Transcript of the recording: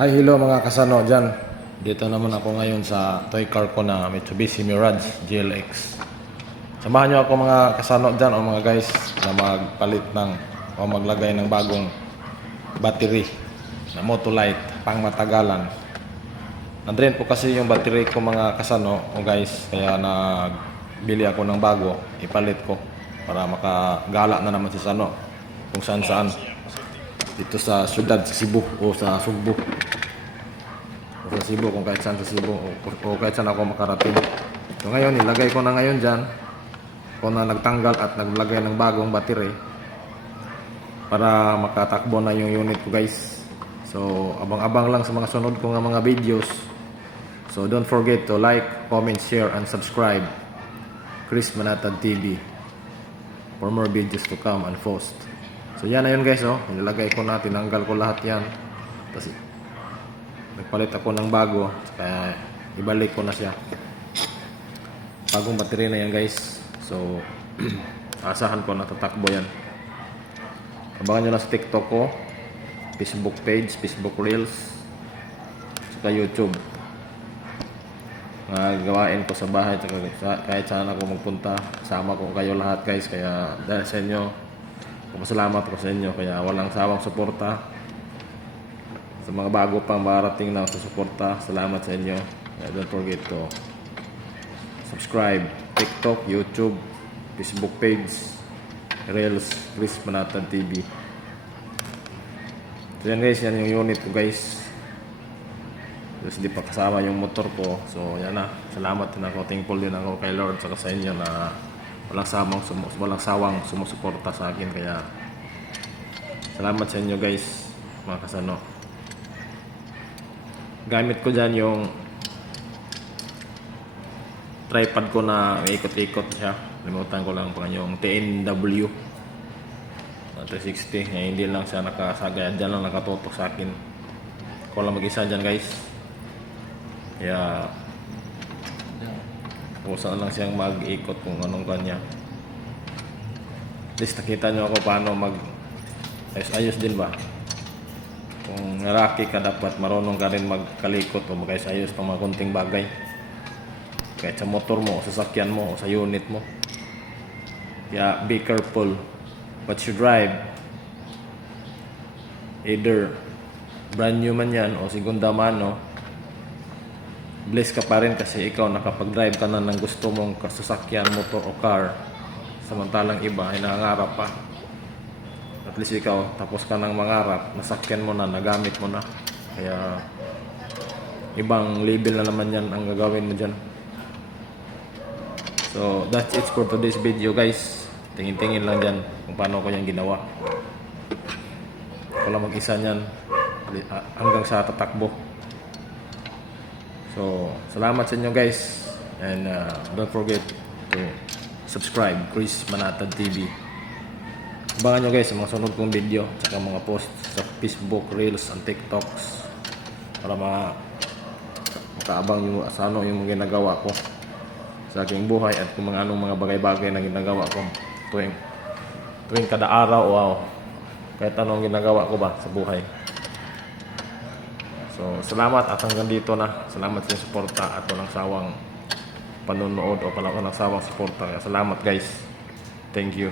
Hi, hello mga kasano dyan. Dito naman ako ngayon sa toy car ko na Mitsubishi Mirage GLX. Samahan nyo ako mga kasano dyan o mga guys na magpalit ng o maglagay ng bagong battery na Motolite pang matagalan. Nandrain po kasi yung battery ko mga kasano o guys, kaya nagbili ako ng bago, ipalit ko para makagala na naman sa sano kung saan saan dito sa syudad, sa Cebu o sa Sugbo. Sa Cebu, kung kahit saan sa Cebu o kahit saan ako makarating. So ngayon, nilagay ko na ngayon dyan. Ako na nagtanggal at naglagay ng bagong battery para makatakbo na yung unit ko guys. So abang-abang lang sa mga sunod ko nga mga videos. So don't forget to like, comment, share, and subscribe Chris Manatad TV for more videos to come and post. So yan na yun guys, oh. Nilagay ko na, tinanggal ko lahat yan. Tapos nagpalit ako ng bago, kaya ibalik ko na siya. Bagong battery na yan guys. So asahan ko na tatakbo yan. Abangan nyo na sa TikTok ko, Facebook page, Facebook Reels, saka YouTube. Mga gawain ko sa bahay, kahit saan ako magpunta, sama ko kayo lahat guys. Kaya dahil sa inyo, pasalamat ko sa inyo, kaya walang sawang suporta. Sa mga bago pang marating na sa suporta, salamat sa inyo. Don't forget to subscribe TikTok, YouTube, Facebook page, Reels, Chris Manatad TV. So yan guys, yan yung unit ko guys. Tapos hindi pa kasama yung motor ko. So yan na, salamat din ako, thankful din ako kay Lord saka sa inyo na walang sawang sumusuporta sa akin. Kaya salamat sa inyo guys, mga kasano. Gamit ko dyan yung tripod ko na ikot-ikot siya. Limutan ko lang pa yung TNW 360. Hindi lang siya nakasagay, dyan lang nakatutok sa akin. Ako lang mag-isa dyan guys. Kaya kung saan lang siyang mag-ikot kung anong kanya. At least nakita nyo ako paano ayos-ayos din ba. Kung naraki ka, dapat marunong ka rin magkalikot o magayos-ayos ng mga kunting bagay. Kahit sa motor mo, o sa sasakyan mo, o sa unit mo. Kaya be careful what you drive. Either brand new man yan o segunda mano, bless ka pa rin kasi ikaw nakapag-drive ka na ng gusto mong sasakyan, motor o car. Samantalang iba ay nangangarap pa. At least ikaw, tapos ka ng mangarap, nasakyan mo na, nagamit mo na. Kaya ibang level na naman yan ang gagawin mo dyan. So that's it for today's video guys. Tingin-tingin lang dyan kung paano ko yan ginawa. Ako lang mag-isa nyan hanggang sa tatakbo. So salamat sa inyo guys. And don't forget to subscribe Chris Manatad TV. Abangan nyo guys sa mga sunod kong video at mga post sa Facebook, Reels, and TikToks para makaabang yung asano yung mga ginagawa ko sa aking buhay at kung mga anong mga bagay-bagay na ginagawa ko tuwing kada araw o kahit anong ginagawa ko ba sa buhay. So salamat at hanggang dito na. Salamat sa suporta at walang sawang panonood o walang sawang suporta. Salamat guys. Thank you.